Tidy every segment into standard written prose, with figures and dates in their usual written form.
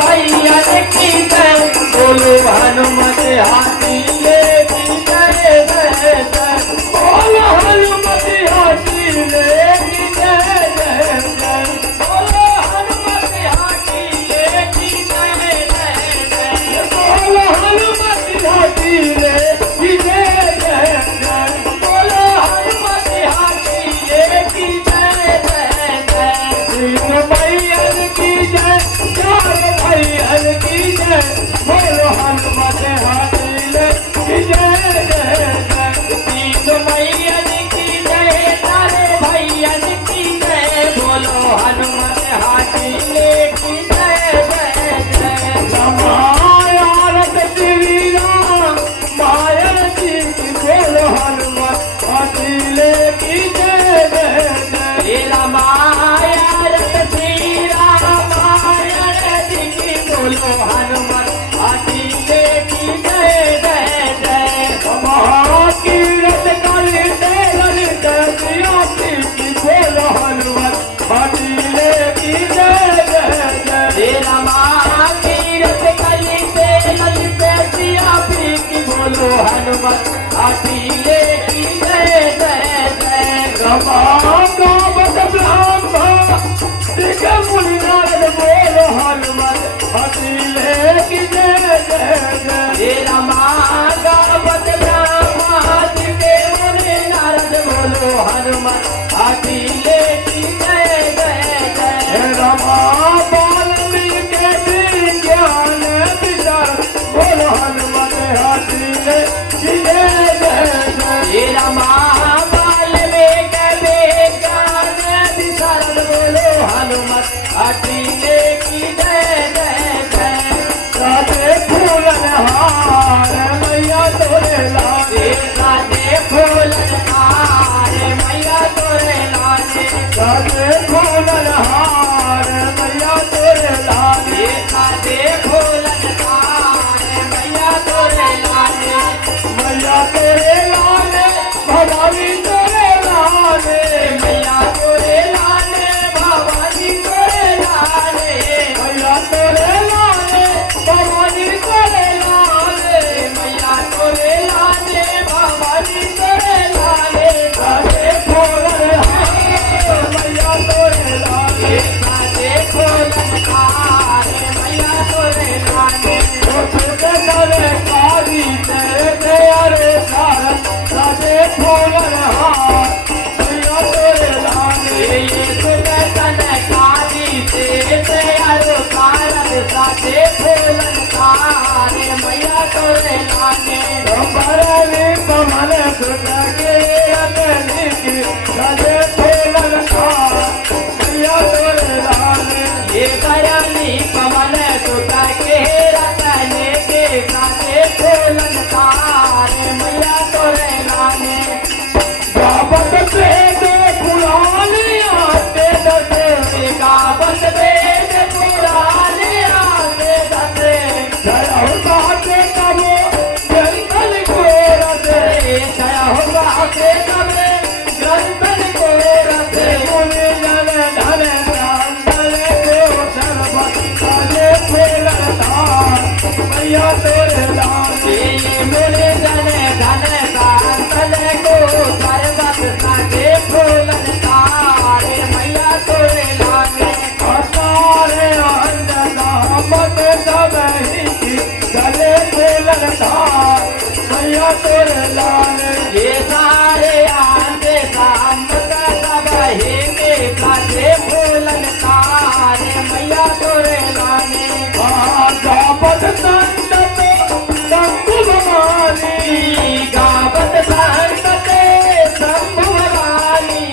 भैया की जय बोलो हनुमत हाथी लेकी जय जय जय बोलो हनुमत हाथी लेकी जय जय जय बोलो हनुमत हाथी लेकी जय जय जय बोलो हनुमत हाथी लेकी जय जय जय बोलो हनुमत हाथी लेकी जय जय जय तीन भैया की जय चार भैया की जय बोलो हनुमत हाथी लेकी जय जय जय तीन भैया की जय चार भैया की जय बोलो हनुमत हाथी लेकी जय जय जय माया रत श्री राम माया जी की बोलो हनुमत हाथी लेकी जय जय जय माया रत श्री राम माया जी की बोलो हनुमत हाथी लेकी जय जय जय महाकीरत करते ललित सियासी की बोलो हनुमत हाथी लेकी जय जय जय महाकीरत करते ललित सियासी की बोलो हनुमत हाथी लेकी जय जय जय गावत ब्रह्मा दिग्गज मुनि नारद बोलो हनुमत हाथी लेकी जय जय जय गावत ब्रह्मा दिग्गज मुनि नारद बोलो हनुमत हाथी लेकी जय जय जय रमा वाल्मीकि ज्ञान विचार बोलो हनुमत हाथी लेकी जय जय जय रमा हनुमत हाथी लेकी जय जय जय राधे फूलन हार मैया तोरे लागे राधे फूलन हार मैया तोरे लागे राधे फूलन हार मैया तोरे लागे राधे फूलन हार मैया तोरे लागे मैया तोरे लागे भवानी तोरे लागे मैया तोरे लागे भवानी तोरे लागे मैया तोरे लागे भवानी तोरे लागे मैया तोरे लागे भवानी तोरे लागे राधे फूलन हार मैया तोरे लागे राधे फूलन हार मैया तोरे लागे तोरे कारी तेरे रे सारन राधे फूलन हार मैया तोरे लागे राधे फूलन हार मैया तोरे लागे बरने कमल सुत के अगनी की राधे फूलन हार मैया तोरे लागे ये बरनी कमल सुत के रतने के राधे फूलन हार मैया तोरे लागे गावत वेद पुराण आते दसे गावत वेद पुराण आते दसे जय हो गाते कबो जंगल को रसे जय हो गाते कबे जंगल को रसे मुनि जन धन प्रांतल को सर्वत राधे फूलन हार मैया तोरे लागे मुनि जन धन प्रांतल को सर्वत राधे फूलन हार मैया तोरे लागे सारे अंधकामत सबही की राधे फूलन हार मैया तोरे लागे ये सारे आंधे कामत सबही के राधे फूलन हार मैया तोरे लागे गावत संत शंभु भवानी गावत संत शंभु भवानी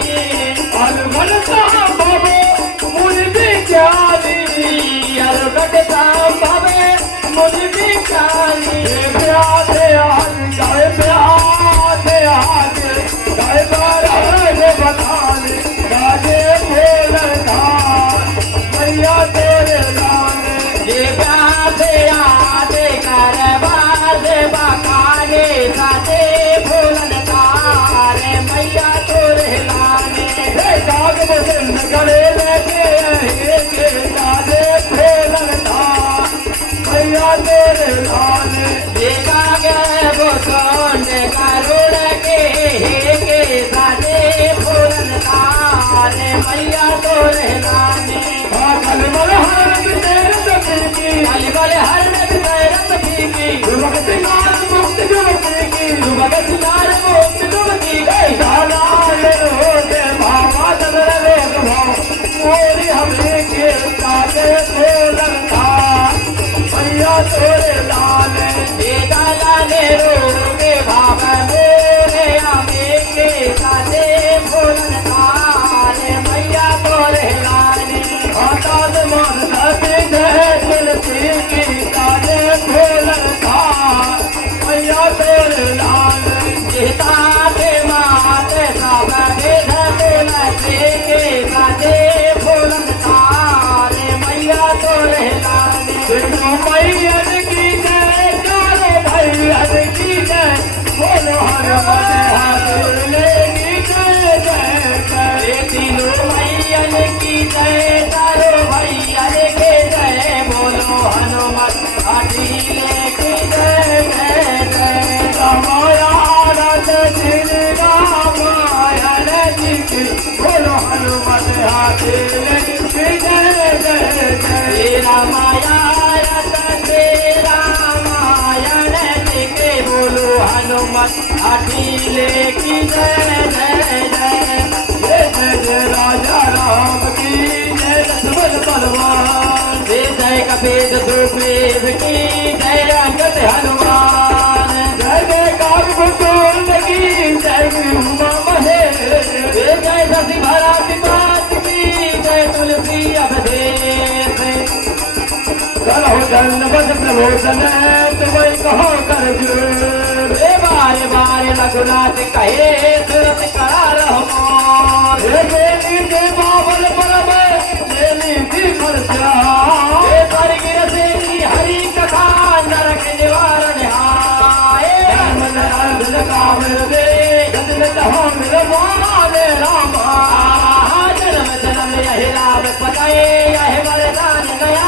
अलगन संभव मुनि विज्ञानी अलगन संभव मुनि विज्ञानी प्यासे गाय प्यासे गाय बारे बताने राधे फूलन हार मैया तोरे लागे ये प्यासे आदे कर बाजे बकाने राधे फूलन हार मैया तोरे लागे दाग बदल गले लगे राधे फूलन हार हाथी ले की जय जय जय रामायण तेरा रामायण के बोलो हनुमत अकेले की जय जय जय जय जय जय राजा राम की जय लक्ष्मण बलवान जय जय कपीस सुग्रीव की जय अंगद हनुमान जय जय काव्य की जय उमा महेश जय जय शशि भरत बात की जय तुलसी अवधेश करो दंडवत प्रभोषण तुम्हें कहो कर जोर बारे बारे रघुनाथ कहे सुरत करा रहो बेली के बाबल परम बेली की खर्चा गिर से हरि कथा नरक निवारण हाय मन अर्जुन कामर दे जन हो मेरे माने रामा जन्म जन्म यही राम पताए यह वरदान गया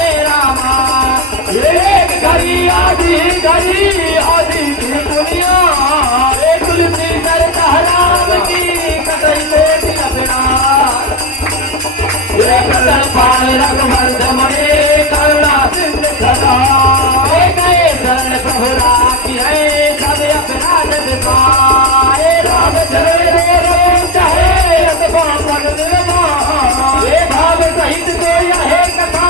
रे रामा एक घड़ी आधी की दुनिया तुलसी दर राम की कतई कोटि अपना कल पाल रघुवर धमरे करुणा सिंध सदा गए शरण प्रभु राखी है सब अपराध विसारे राम चले चाहे अथवा पग निर्माण भाव सहित को यह कथा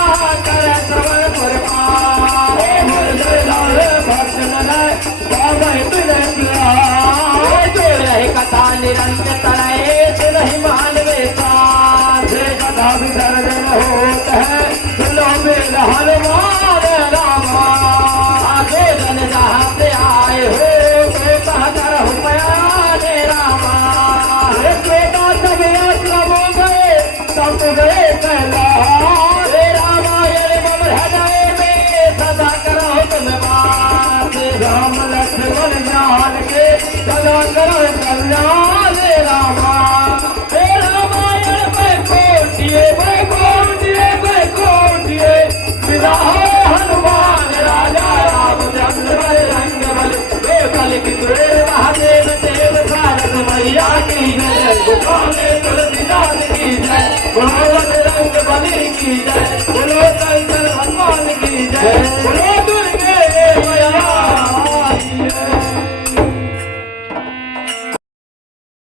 कर श्रवण पुरकार भक्त नय बाबा पिला जो रहे कथा निरंतर तरहे सुनहि मानवे साथ कथा विसर्जन होता है सुनो मेरा हनुमान रामा आगे जन जहाँ से आए हो तो कह कर हो प्यारे रामा बेटा सब आश्रम गए सब गए कैला रामायण मम हृदय में सदा करो तुम बात राम लक्ष्मण जान के सदा करो कल्याण रामा रामायण बैकोटिए बैकोटिए विदा हो हनुमान राजा रामचंद्र रंग बल कल की महादेव देव भारत मैया की जय गोपाले तुलसीदास की जय रंग बली की जय बोलो शंकर भगवान की जय बोलो